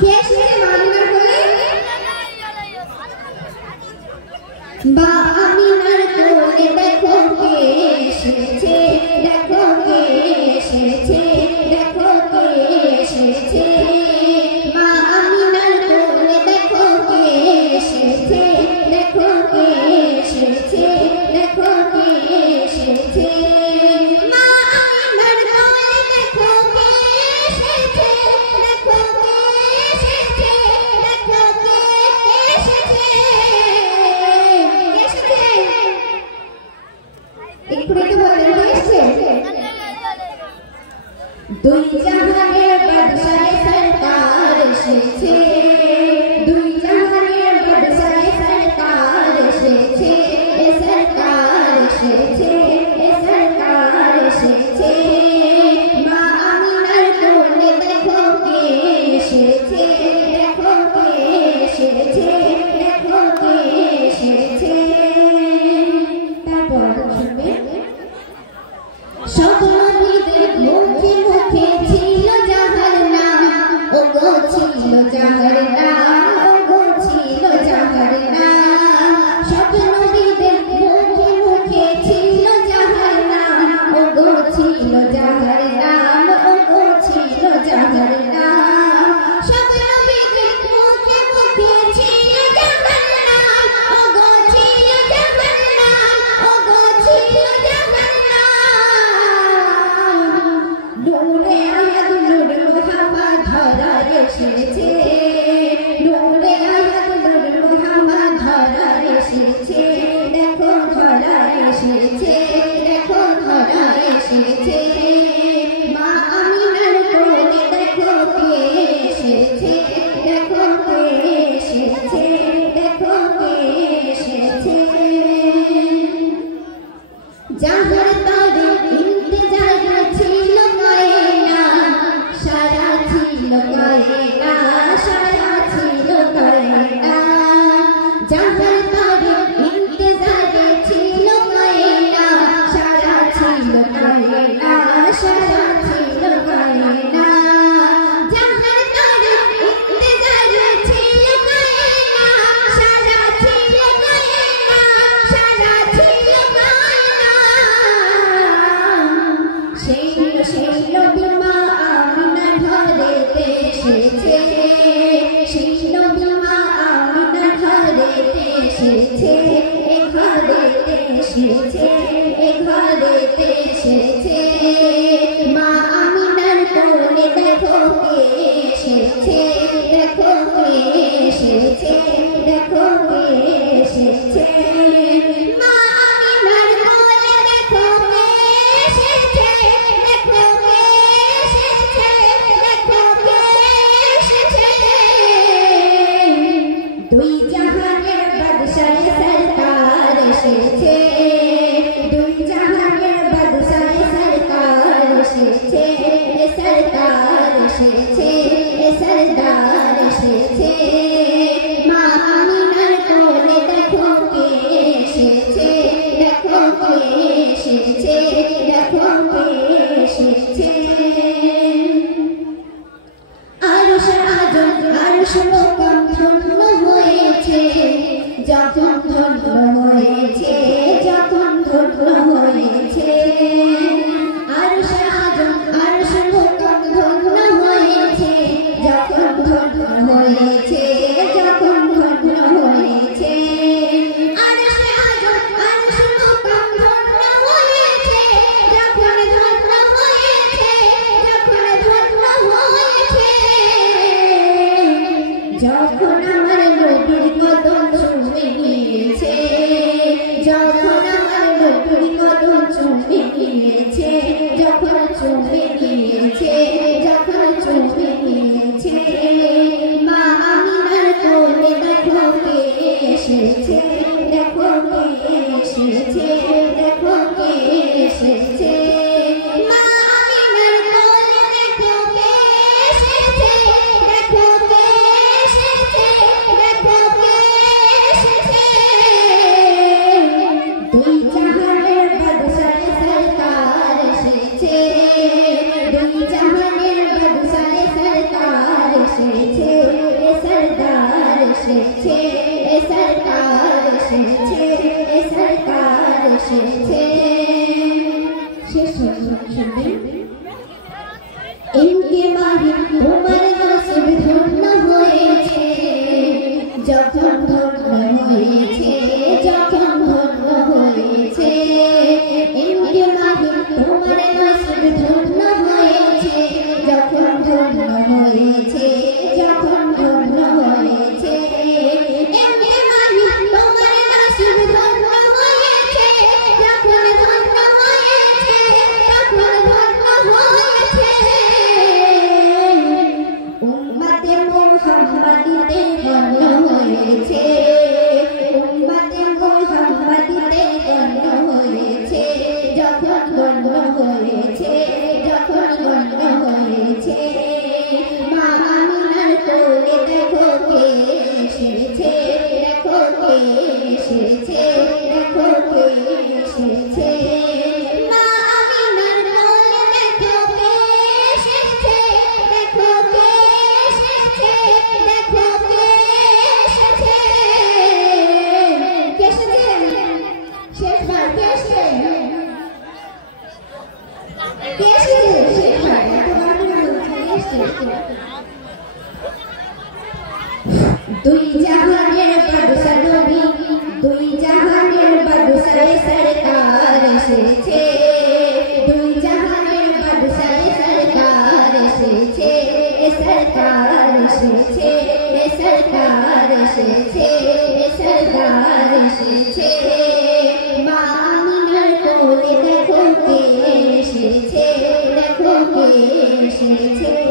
কে এসেছে মাদিনার কোলে বা আমিনার কোলে দেখো কে এসেছে দেখো কে এসেছে দেখো কে এসেছে মা আমিনার কোলে দেখো কে এসেছে দেখো কে এসেছে দেখো কে এসেছে মা আমিনার কোলে দেখো কে এসেছে দেখো কে এসেছে দেখো কে এসেছে একটু একটু বলেন এসেছে দুই জাহানের বাদশাহ সরকার এসেছে দুই জাহানের বাদশাহ সরকার এসেছে এ সরকার এসেছে এ সরকার এসেছে মা আমিনার কোলে দেখো কে এসেছে দেখো কে এসেছে দেখো কে এসেছে তারপর শুনবে সব নবীদের মুখে মুখে ছিল যাহার নাম ওগো ছিল যাহার নাম ওগো ছিল যাহার নাম সব নবীদের মুখে মুখে ছিল যাহার নাম ওগো ছিল যাহার নাম ওগো ছিল যাহার নাম সব নবীদের মুখে মুখে ছিল যাহার নাম ওগো ছিল যাহার নাম ওগো ছিল যাহার নাম নূরে আয়াত নূর মুহাম্মদ ধরার এসেছে নূরে আয়াত নূর মুহাম্মদ ধরার এসেছে দেখো ধরার এসেছে দেখো ধরার এসেছে মা আমিনার কোলে দেখো কে এসেছে দেখো কে এসেছে দেখো কে এসেছে যাহার তরে ইন্তজার ছিল কয়না সারা ছিল কয়না সারা ছিল কয়না যাহার তরে ইন্তজার ছিল কয়না সারা ছিল কয়না সারা ছিল কয়না যাহার তরে ইন্তজার ছিল কয়না সারা ছিল কয়না সারা ছিল কয়না সেই নবী মা আমিনার ঘরেতে এসেছে সেই নবী মা আমিনার ঘরেতে এসেছে এ ঘরেতে এসেছে এ ঘরেতে এসেছে মা আমিনার কোলে দেখো কে এসেছে দেখো কে এসেছে দেখো কে এসেছে মা আমিনার কোলে দেখো কে এসেছে দেখো কে এসেছে দেখো কে এসেছে দুই জাহানের বাদশাহ সরকার এসেছে দুই জাহানের বাদশাহ সরকার এসেছে এ সরকার এসেছে এ সরদার এসেছে মা আমিনার কোলে দেখো কে এসেছে দেখো কে এসেছে দেখো কে এসেছে আরশ আযম আরশ মোকাম ধন্য হয়েছে যখন ধন্য হয়েছে যখন ধন্য হয়েছে আরশ আযম আরশ মোকাম ধন্য হয়েছে যখন ধন্য হয়েছে যখন ধন্য হয়েছে আরশ আযম আরশ মোকাম ধন্য হয়েছে যখন ধন্য হয়েছে যখন ধন্য হয়েছে যখন আমার নবীর কদম ছুঁয়ে নিয়েছে ইনকে মাহি তোমার নসিব ধন্য হয়েছে যখন ধন্য হয়েছে যখন ধন্য হয়েছে ইনকে মাহি তোমার নসিব ধন্য হয়েছে যখন ধন্য হয়েছে যখন ধন্য হয়েছে ইনকে মাহি তোমার নসিব ধন্য হয়েছে যখন ধন্য হয়েছে যখন ধন্য হয়েছে উম্মতে মুহাম্মাদিতে গণ্য হয়েছে উম্মতে মুহাম্মাদিতে গণ্য হয়েছে যখন গণ্য হয়েছে যখন গণ্য হয়েছে মা আমিনার কোলে দেখো কে এসেছে দেখো কে এসেছে দেখো কে এসেছে মা আমিনার কোলে দেখো কে এসেছে দেখো কে এসেছে দেখো কে এসেছে কে এসেছে শেষবার কে এসেছে কে এসেছে শেষবার দুই জাহানের বাদশা নবী দুই জাহানের বাদশা সরকার এসেছে দুই জাহানের বাদশা সরকার এসেছে সরকার এসেছে সরকার এসেছে সরকার এসেছে মা আমিনার কোলে দেখো কে এসেছে দেখো কে এসেছে